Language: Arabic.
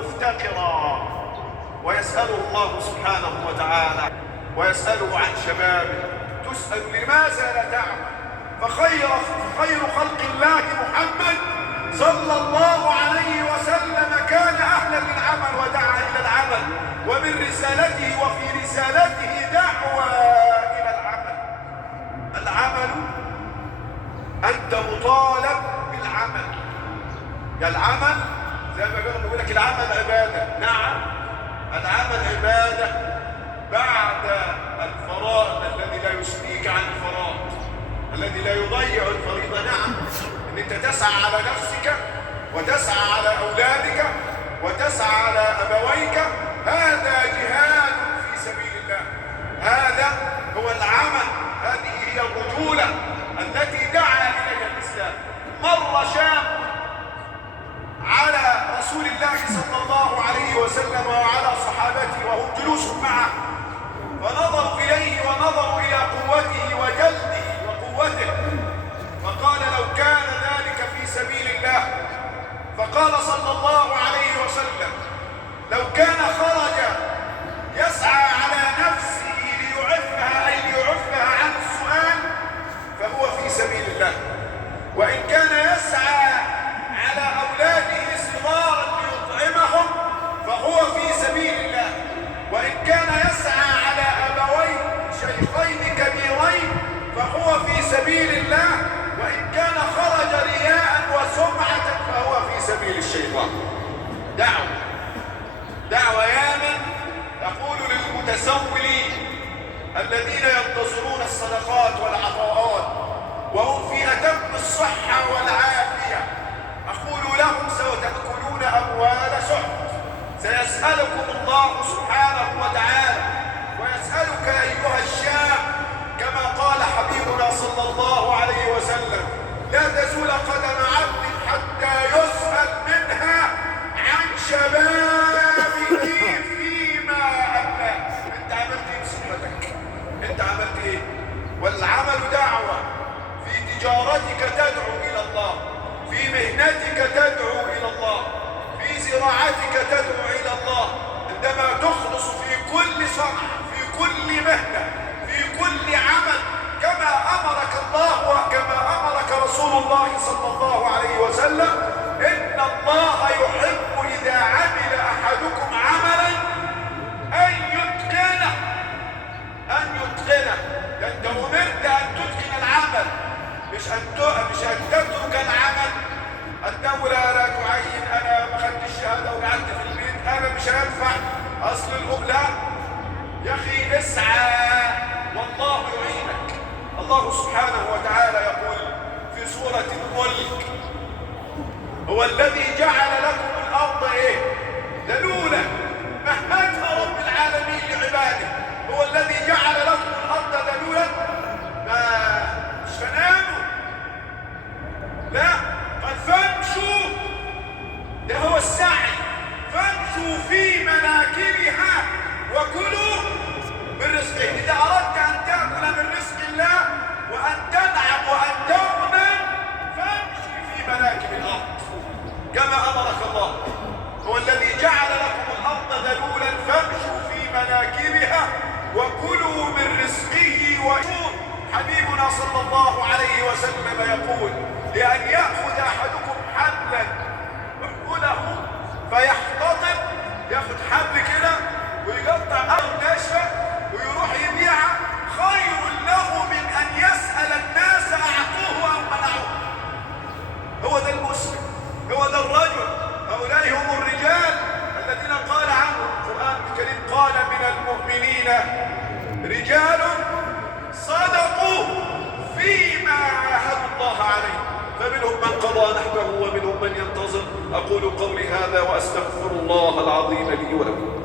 مفتقرا، ويسأله الله سبحانه وتعالى ويسأله عن شبابه. تسأل لماذا لا تعمل؟ فخير خلق الله محمد صلى الله عليه وسلم كان أهلا للعمل ودعا إلى العمل، ومن رسالته وفي رسالته دعوة إلى العمل. العمل أنت مطالب بالعمل. يا العمل زي ما بيقول لك العمل عبادة. نعم، العمل عبادة بعد الفرائض الذي لا يسليك عن الفرائض، الذي لا يضيع الفريضة. نعم، ان انت تسعى على نفسك وتسعى على اولادك وتسعى على ابويك، هذا جهاد في سبيل الله. هذا هو العمل، هذه هي الرجولة التي دعا اليها الاسلام. مر شاب على رسول الله صلى الله عليه وسلم وعلى صحابته وهم جلوس معه، فنظروا إليه ونظروا إلى قوته وجلده وقوته، فقال لو كان ذلك في سبيل الله. فقال صلى الله عليه وسلم لو كان خرج يسعى على نفسه ليعفها، أي ليعفها عن السؤال، فهو في سبيل الله. وإن كان يسعى على أولاده صغارا ليطعمهم فهو في سبيل الله. وإن كان يسعى على أبوين شيخين كبيرين فهو في سبيل الله. وإن كان خرج رياء وسمعة فهو في سبيل الشيطان. دعوة يا من يقول للمتسولين الذين ينتظرون الصدقات والعطاءات وهم في أتم الصحة والعافية، أقول لهم ستأكلون أموال سحت. سيسألكم الله سبحانه وتعالى ويسألك أيها الشاب، كما قال حبيبنا صلى الله عليه وسلم لا تزول قدم عبد حتى يسأل منها عن شبابه فيما أبلاه. أنت عملت إيه بصحتك؟ أنت عملت إيه؟ والعمل دعوة. في تجارتك تدعو إلى الله، في مهنتك تدعو إلى الله، في زراعتك تدعو إلى الله. عندما تخلص في كل صنعة، في كل مهنة، في كل عمل كما أمرك الله وكما أمرك رسول الله صلى الله عليه وسلم، إن الله يحب إذا عمل أحدكم عملا أن يتقنه. أنت أمرت أن تتقن العمل، مش أن تترك العمل. الدولة لا تعين، أنا ما خدتش الشهادة وقعدت في البيت، أنا مش هينفع أصل الأولى. يا أخي اسعى والله يعينك. الله سبحانه وتعالى يقول في سورة الملك هو الذي جعل لكم الأرض ذلولا مهدها رب العالمين لعباده. هو الذي جعل لكم الأرض ذلولا، مش تناموا، لا، قد فامشوا، ده هو السعي. فامشوا في مناكبها وكلوا من رزقه. إذا أردت أن تأكل من رزق الله وأن تنعم وأن تغنم فامشي في مناكب الأرض كما أمرك الله. هو الذي جعل لكم الأرض ذلولا فامشوا في مناكبها وكلوا من رزقه ويقول حبيبنا صلى الله عليه وسلم يقول لأن يأخذ أحدكم حبلا ويأكله فيحتطب، ياخد حبل كده ويقطع أرض ناشفة ويروح يبيعها، خير له من أن يسأل الناس أعطوه أو منعوه. هو ده المسلم، هو ده الرجل. هؤلاء هم الرجال الذين قال عنهم القرآن الكريم قال من المؤمنين رجال صدقوا فيما عاهدوا الله عليه، فمنهم من قضى نحبه ومنهم من ينتظر. أقول قولي هذا وأستغفر الله العظيم لي ولكم.